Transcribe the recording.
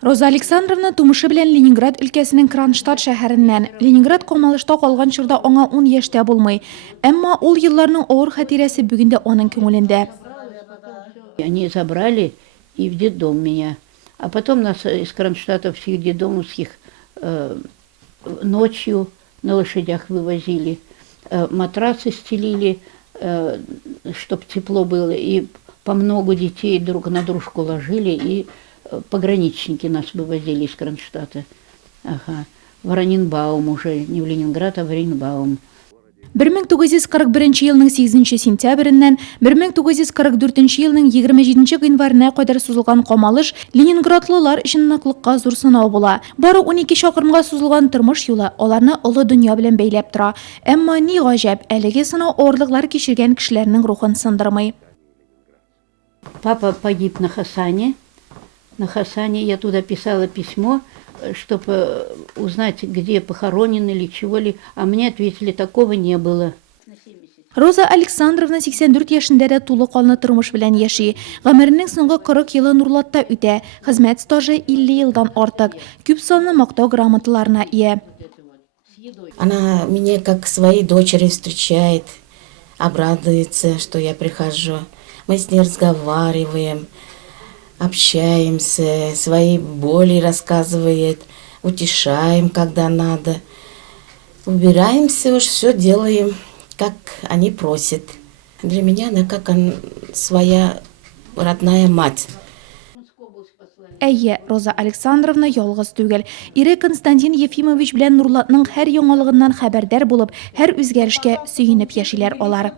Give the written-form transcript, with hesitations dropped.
Роза Александровна тумышы белән Ленинград өлкәсенең Кронштадт шәһәреннән. Ленинград камалышта калган чорда аңа 10 яшьтә булмый. Әмма ул елларның авыр хатирәсе бүген дә аның күңелендә. Они забрали и в детдом меня. А потом нас из Кронштадта всех детдомовских ночью на лошадях вывозили. Матрасы стелили, чтоб тепло было. И по много детей друг на дружку ложили. И пограничники нас вывозили из Кронштадта. Ага. В Раненбаум уже, не в Ленинград, а в Раненбаум. 1941 елның 8 сентябреннән 1944 елның 27 гыйнварына кадәр сузылган камалыш Ленинградлылар өчен ныклыкка зур сынау була. Бары 12 чакрымга сузылган тормыш юлы аларны олы дөнья белән бәйләп тора. Әмма ни гаҗәп, әлеге сынау авырлыклар кичергән кешеләрнең рухын сындырмый. Папа погиб на Хасане. На Хасане я туда писала письмо, чтобы узнать, где похоронен или чего ли, а мне ответили, такого не было. Роза Александровна 84 яшендә дә тулы калны тормыш белән яши. Гомеренең соңгы 40 елы Нурлатта үтә. Хезмәт стажы 50 елдан артык. Күп санлы мактау грамоталарына ия. Она меня как своей дочери встречает, обрадуется, что я прихожу. Мы с ней разговариваем, общаемся, свои боли рассказывает, утешаем, когда надо. Убираемся, уж все делаем, как они просят. Для меня она как своя родная мать. Әйе, Роза Александровна ялгыз түгел. Ире Константин Ефимович белән Нурлатның һәр яңалыгыннан хәбәрдар булып, һәр үзгәрешкә сөенеп яшиләр алар.